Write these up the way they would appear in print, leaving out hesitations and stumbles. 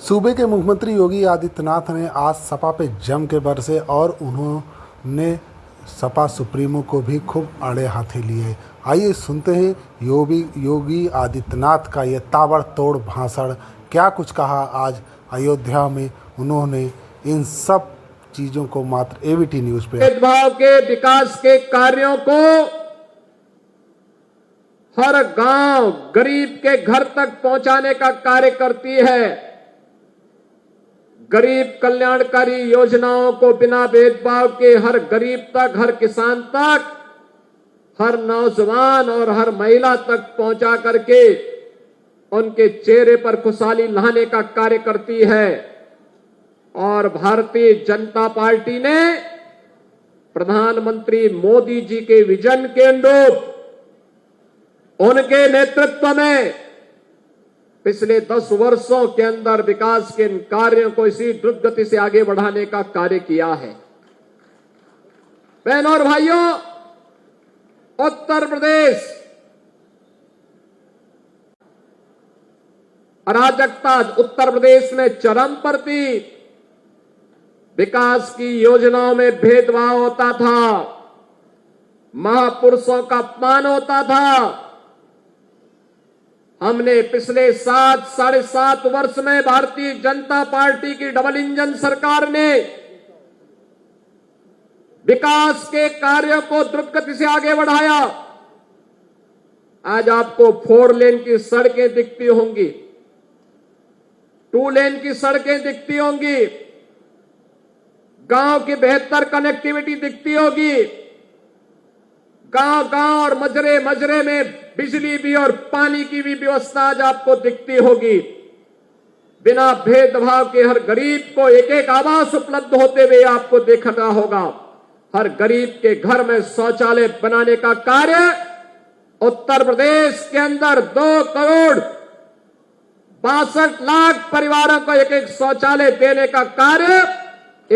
सूबे के मुख्यमंत्री योगी आदित्यनाथ ने आज सपा पे जम के बरसे और उन्होंने सपा सुप्रीमो को भी खूब आड़े हाथे लिए। आइए सुनते हैं योगी आदित्यनाथ का ये ताबड़तोड़ भाषण। क्या कुछ कहा आज अयोध्या में उन्होंने इन सब चीज़ों को मात्र एबीटी न्यूज़ पे। भेदभाव के विकास के कार्यों को हर गांव गरीब के घर तक पहुंचाने का कार्य करती है। गरीब कल्याणकारी योजनाओं को बिना भेदभाव के हर गरीब तक, हर किसान तक, हर नौजवान और हर महिला तक पहुंचा करके उनके चेहरे पर खुशहाली लाने का कार्य करती है। और भारतीय जनता पार्टी ने प्रधानमंत्री मोदी जी के विजन के अनुरूप उनके नेतृत्व में पिछले 10 वर्षों के अंदर विकास के इन कार्यों को इसी द्रुत गति से आगे बढ़ाने का कार्य किया है। बहनों और भाइयों, उत्तर प्रदेश अराजकता उत्तर प्रदेश में चरम पर थी। विकास की योजनाओं में भेदभाव होता था, महापुरुषों का अपमान होता था। हमने पिछले 7-7.5 वर्ष में भारतीय जनता पार्टी की डबल इंजन सरकार ने विकास के कार्यों को द्रुत गति से आगे बढ़ाया। आज आपको 4 लेन की सड़कें दिखती होंगी, 2 लेन की सड़कें दिखती होंगी, गांव की बेहतर कनेक्टिविटी दिखती होगी, गांव-गांव और मजरे-मजरे में बिजली भी और पानी की भी व्यवस्था आज आपको दिखती होगी। बिना भेदभाव के हर गरीब को एक-एक आवास उपलब्ध होते हुए आपको देखना होगा। हर गरीब के घर में शौचालय बनाने का कार्य उत्तर प्रदेश के अंदर 2 करोड़ 62 लाख परिवारों को एक-एक शौचालय देने का कार्य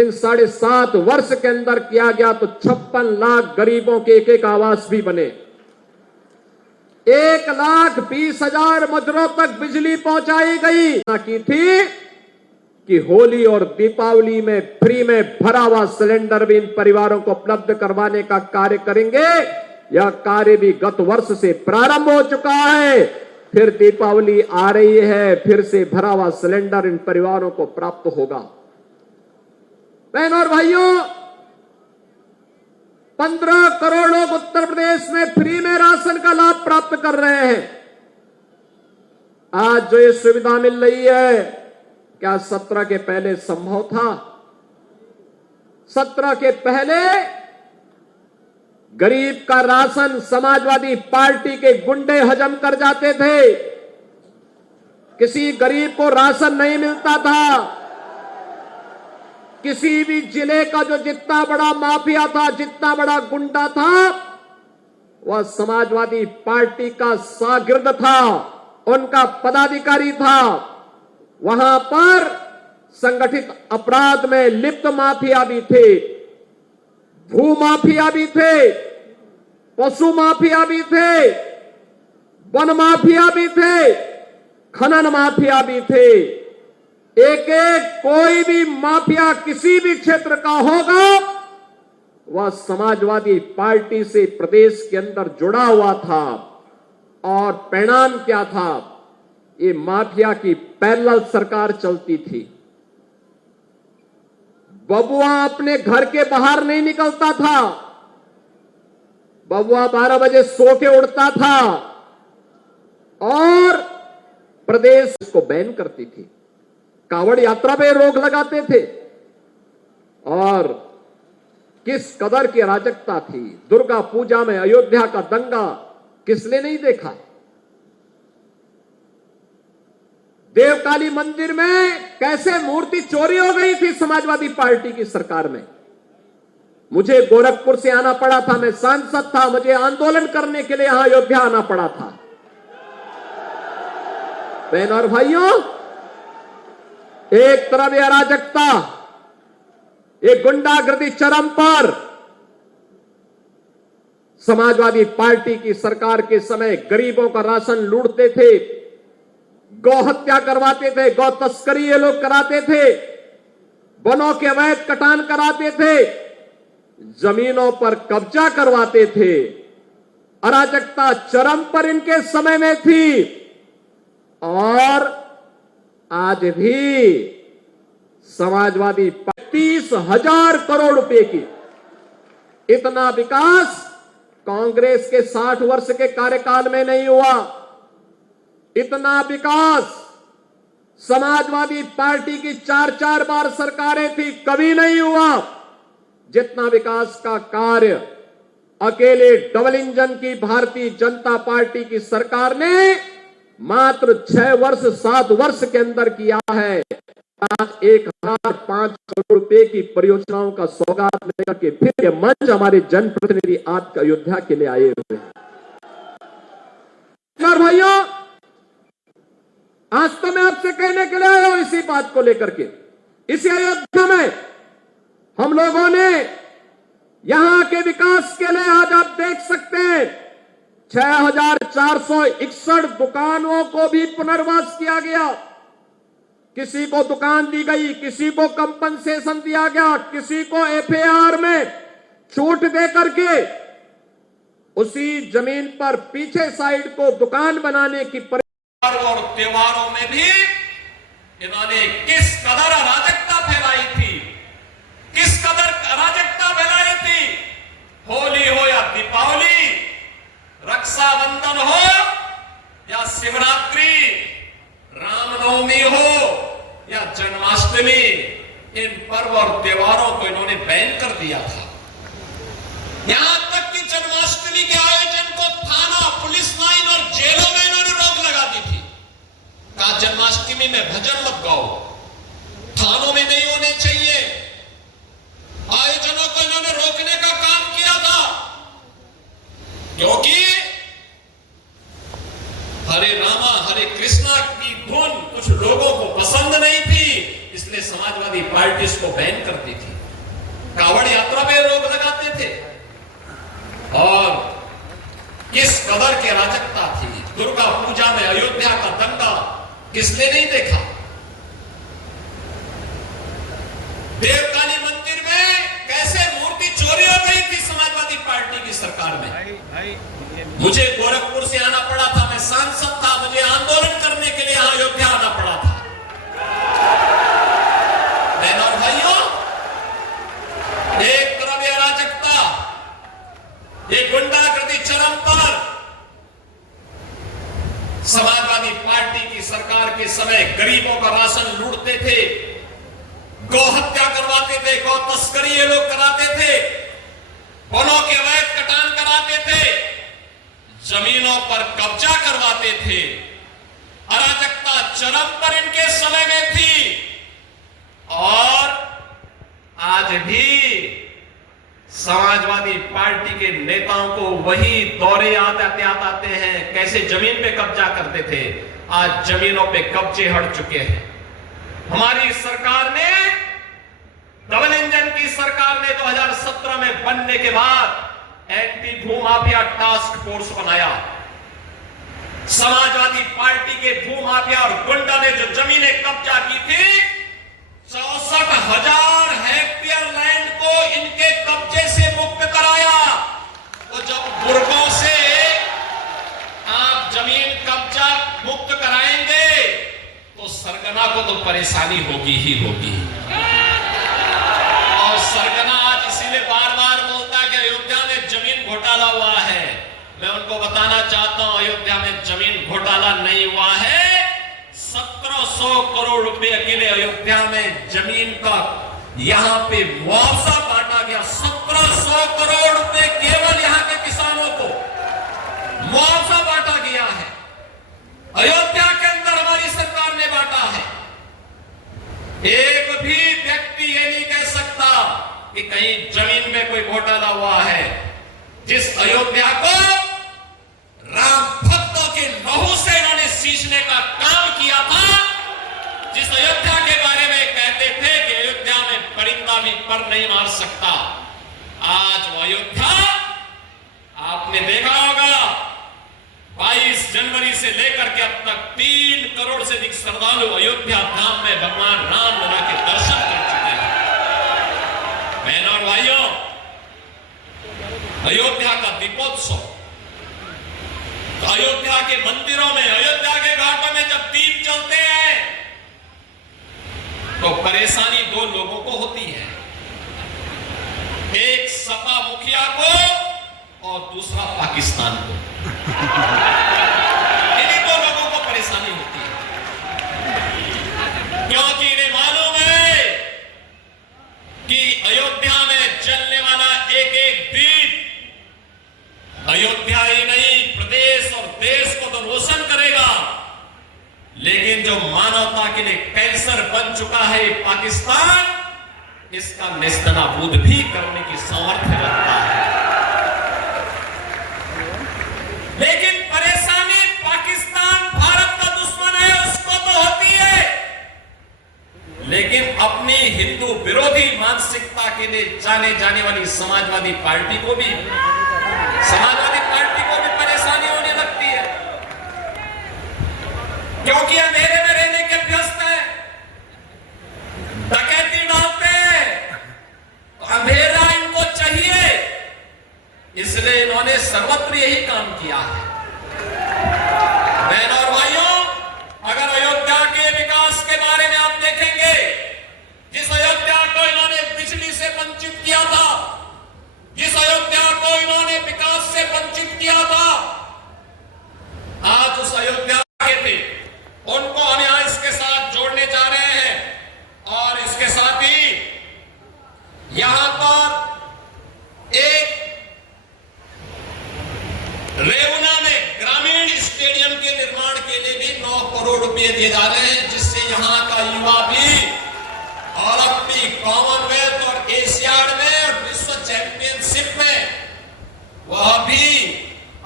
इन 7.5 वर्ष के अंदर किया गया। तो 56 लाख गरीबों के एक-एक आवास भी बने। 1,20,000 मजरों तक बिजली पहुंचाई गई की थी कि होली और दीपावली में फ्री में भरा हुआ सिलेंडर भी इन परिवारों को उपलब्ध करवाने का कार्य करेंगे। यह कार्य भी गत वर्ष से प्रारंभ हो चुका है। फिर दीपावली आ रही है, फिर से भरा हुआ सिलेंडर इन परिवारों को प्राप्त होगा। बहनों और भाइयों, 15 करोड़ लोग उत्तर प्रदेश में फ्री में राशन का लाभ प्राप्त कर रहे हैं। आज जो ये सुविधा मिल रही है, क्या 17 के पहले संभव था? 17 के पहले गरीब का राशन समाजवादी पार्टी के गुंडे हजम कर जाते थे। किसी गरीब को राशन नहीं मिलता था। किसी भी जिले का जो जितना बड़ा माफिया था, जितना बड़ा गुंडा था, वह समाजवादी पार्टी का शागिर्द था, उनका पदाधिकारी था। वहां पर संगठित अपराध में लिप्त माफिया भी थे, भू माफिया भी थे, पशु माफिया भी थे, वन माफिया भी थे, खनन माफिया भी थे। एक-एक कोई भी माफिया किसी भी क्षेत्र का होगा, वह समाजवादी पार्टी से प्रदेश के अंदर जुड़ा हुआ था। और परिणाम क्या था? ये माफिया की पैरेलल सरकार चलती थी। बबुआ अपने घर के बाहर नहीं निकलता था। बबुआ 12 बजे सो के उड़ता था और प्रदेश इसको बैन करती थी। कांवड़ यात्रा पे रोक लगाते थे। और किस कदर की अराजकता थी। दुर्गा पूजा में अयोध्या का दंगा किसने नहीं देखा? देवकाली मंदिर में कैसे मूर्ति चोरी हो गई थी समाजवादी पार्टी की सरकार में। मुझे गोरखपुर से आना पड़ा था, मैं सांसद था, मुझे आंदोलन करने के लिए यहां अयोध्या आना पड़ा था। बहनों और भाइयों, एक तरफ यह अराजकता, एक गुंडागर्दी चरम पर। समाजवादी पार्टी की सरकार के समय गरीबों का राशन लूटते थे, गौ हत्या करवाते थे, गौ तस्करी ये लोग कराते थे, वनों के अवैध कटान कराते थे, जमीनों पर कब्जा करवाते थे। अराजकता चरम पर इनके समय में थी और आज भी समाजवादी 30,000 करोड़ रुपए की इतना विकास कांग्रेस के 60 वर्ष के कार्यकाल में नहीं हुआ। इतना विकास समाजवादी पार्टी की 4-4 बार सरकारें थी, कभी नहीं हुआ। जितना विकास का कार्य अकेले डबल इंजन की भारतीय जनता पार्टी की सरकार ने मात्र 6 वर्ष 7 वर्ष के अंदर किया है। आज 1,005 करोड़ रुपए की परियोजनाओं का सौगात लेकर के फिर ये मंच हमारे जनप्रतिनिधि आज अयोध्या के लिए आए हुए हैं। भाइयों, आज तो मैं आपसे कहने के लिए आया हूं इसी बात को लेकर के। इसी अयोध्या में हम लोगों ने यहां के विकास के लिए आज आप देख सकते हैं 6,461 दुकानों को भी पुनर्वास किया गया। किसी को दुकान दी गई, किसी को कंपनसेशन दिया गया, किसी को एफएआर में छूट देकर के उसी जमीन पर पीछे साइड को दुकान बनाने की और त्योहारों में भी इन्होंने किस कदर अराजकता फैलाई थी, किस कदर अराजकता फैलाई थी। होली हो या दीपावली, रक्षाबंधन हो या शिवरात्रि, रामनवमी हो या जन्माष्टमी, इन पर्व और त्योहारों को इन्होंने बैन कर दिया था। यहां तक कि जन्माष्टमी के आयोजन को थाना, पुलिस लाइन और जेलों में इन्होंने रोक लगा दी थी। कहा जन्माष्टमी में भजन मत गाओ, थानों में नहीं होने चाहिए। आयोजनों को इन्होंने रोकने का काम किया था, क्योंकि हरे रामा हरे कृष्णा की धुन कुछ लोगों को पसंद नहीं थी, इसलिए समाजवादी पार्टी इसको बैन करती थी। कावड़ यात्रा में रोक लगाते थे। और किस कदर की अराजकता थी। दुर्गा पूजा में अयोध्या का दंगा किसने नहीं देखा। देवकाली मंदिर में कैसे मूर्ति चोरी हो गई थी समाजवादी पार्टी की सरकार में। मुझे गोरखपुर से आना पड़ा था, मैं सांसद था, मुझे आंदोलन करने के लिए यहां अयोध्या आना पड़ा था। बहनों और भाइयों, एक तरफ ये अराजकता, ये गुंडागर्दी चरम पर। समाजवादी पार्टी की सरकार के समय गरीबों का राशन लूटते थे, गौ हत्या करवाते थे, गौ तस्करी ये लोग कराते थे, वनों के अवैध कटान कराते थे, जमीनों पर कब्जा करवाते थे। अराजकता चरम पर इनके समय में थी। और आज भी समाजवादी पार्टी के नेताओं को वही दौरे आते हैं, कैसे जमीन पे कब्जा करते थे। आज जमीनों पे कब्जे हट चुके हैं। हमारी सरकार ने, डबल इंजन की सरकार ने 2017 में बनने के बाद एंटी भूमाफिया टास्क फोर्स बनाया। समाजवादी पार्टी के भूमाफिया और गुंडा ने जो जमीनें कब्जा की थी, 64,000 हेक्टेयर लैंड को इनके कब्जे से मुक्त कराया। तो जब बुर्गों से आप जमीन कब्जा मुक्त कराएंगे तो सरगना को तो परेशानी होगी ही होगी। और सरगना आज इसीलिए बार बार बोलता है कि अयोध्या में जमीन घोटाला हुआ है। मैं उनको बताना चाहता हूं, अयोध्या में जमीन घोटाला नहीं हुआ है। 1700 करोड़ रुपए अकेले अयोध्या में जमीन का यहां पे मुआवजा बांटा गया। 1700 करोड़ रुपए केवल यहां के किसानों को मुआवजा बांटा गया है। अयोध्या के अंदर हमारी सरकार ने बांटा है। एक भी व्यक्ति ये नहीं कह सकता कि कहीं जमीन में कोई घोटाला हुआ है। जिस अयोध्या को राम भक्तों के लहू से इन्होंने सींचने का काम किया था, जिस अयोध्या के बारे में कहते थे कि अयोध्या में परिंदा भी पर नहीं मार सकता, आज वो अयोध्या आपने देखा होगा 22 जनवरी से लेकर के अब तक 3 करोड़ से अधिक श्रद्धालु अयोध्या धाम में भगवान राम लला के दर्शन कर चुके हैं। बहनों और भाइयों, अयोध्या का दीपोत्सव, तो अयोध्या के मंदिरों में, अयोध्या के घाटों में जब दीप जलते हैं तो परेशानी 2 लोगों को होती है, एक सपा मुखिया को और दूसरा पाकिस्तान को। इन्हीं 2 लोगों को परेशानी होती है, क्योंकि इन्हें मालूम है कि अयोध्या में जलने वाला एक एक दीप अयोध्या ही नहीं प्रदेश और देश को तो रोशन करेगा, लेकिन जो मानवता के लिए कैंसर बन चुका है पाकिस्तान, इसका नेस्तनाबूद भी करने की सामर्थ्य रखता है। लेकिन परेशानी पाकिस्तान भारत का दुश्मन है, उसको तो होती है, लेकिन अपनी हिंदू विरोधी मानसिकता के लिए जाने जाने वाली समाजवादी पार्टी को भी परेशानी होने लगती है, क्योंकि अंधेरे में रहने के व्यस्त है, डकैती डालते हैं, तो अंधेरा इनको चाहिए, इसलिए इन्होंने सर्वत्र यही काम किया है। बहनों और भाइयों, अगर अयोध्या के विकास के बारे में आप देखेंगे, जिस अयोध्या को इन्होंने बिजली से वंचित किया था, जिस अयोध्या को इन्होंने विकास से वंचित किया था, आज उस अयोध्या के थे, उनको हम यहां इसके साथ जोड़ने जा रहे हैं। और इसके साथ ही यहां पर एक रेवना में ग्रामीण स्टेडियम के निर्माण के लिए भी 9 करोड़ रुपए दिए जा रहे हैं, जिससे यहां का युवा भी ओलंपिक, कॉमनवेल्थ और एशियाड में और विश्व चैंपियनशिप में वह भी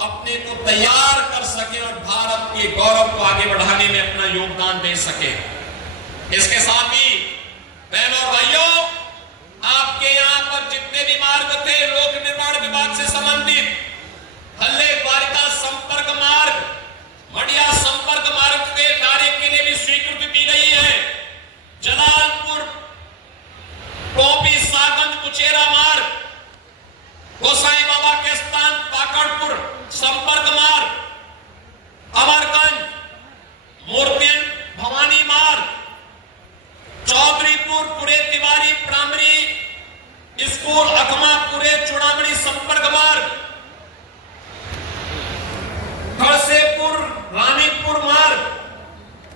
अपने को तैयार कर सके और भारत के गौरव को आगे बढ़ाने में अपना योगदान दे सके। इसके साथ ही बहनों और भाइयों, आपके यहां पर जितने भी मार्ग थे लोक निर्माण विभाग से संबंधित, हल्ले द्वारिका संपर्क मार्ग, मडिया संपर्क मार्ग के कार्य के लिए भी स्वीकृति दी गई है। जलालपुर टोपी सागंज कुचेरा मार्ग, गोसाई बाबा के स्थान पाकड़पुर संपर्क मार्ग, अमरगंज मूर्तियन भवानी मार्ग, चौधरीपुर पुरे तिवारी प्राइमरी स्कूल अखमापुरे चुड़ामणी संपर्क मार्ग, खड़सेपुर रानीपुर मार्ग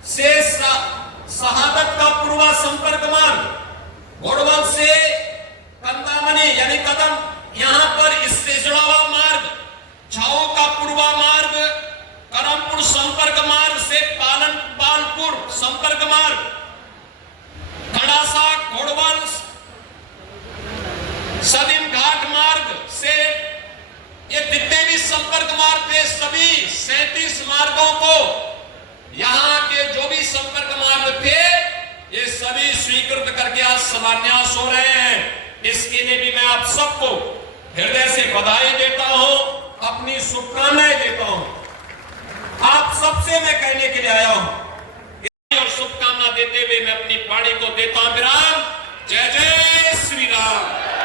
से शहादत का पूर्वा संपर्क मार्ग, घोड़वल से कंदामनी यानी कदम यहां पर इससे जुड़ा हुआ मार्ग, झाऊ का पूर्वा मार्ग, करमपुर संपर्क मार्ग से पालनपुर संपर्क मार्ग, खड़ासा घोड़वल सदीम घाट मार्ग से ये जितने भी संपर्क मार्ग थे, सभी 37 मार्गों को, यहां के जो भी संपर्क मार्ग थे, ये सभी स्वीकृत करके आज शिलान्यास हो रहे हैं। इसके लिए भी मैं आप सबको हृदय से बधाई देता हूं, अपनी शुभकामनाएं देता हूं। आप सबसे मैं कहने के लिए आया हूं और शुभकामना देते हुए मैं अपनी वाणी को देता हूं विराम। जय जय श्री राम।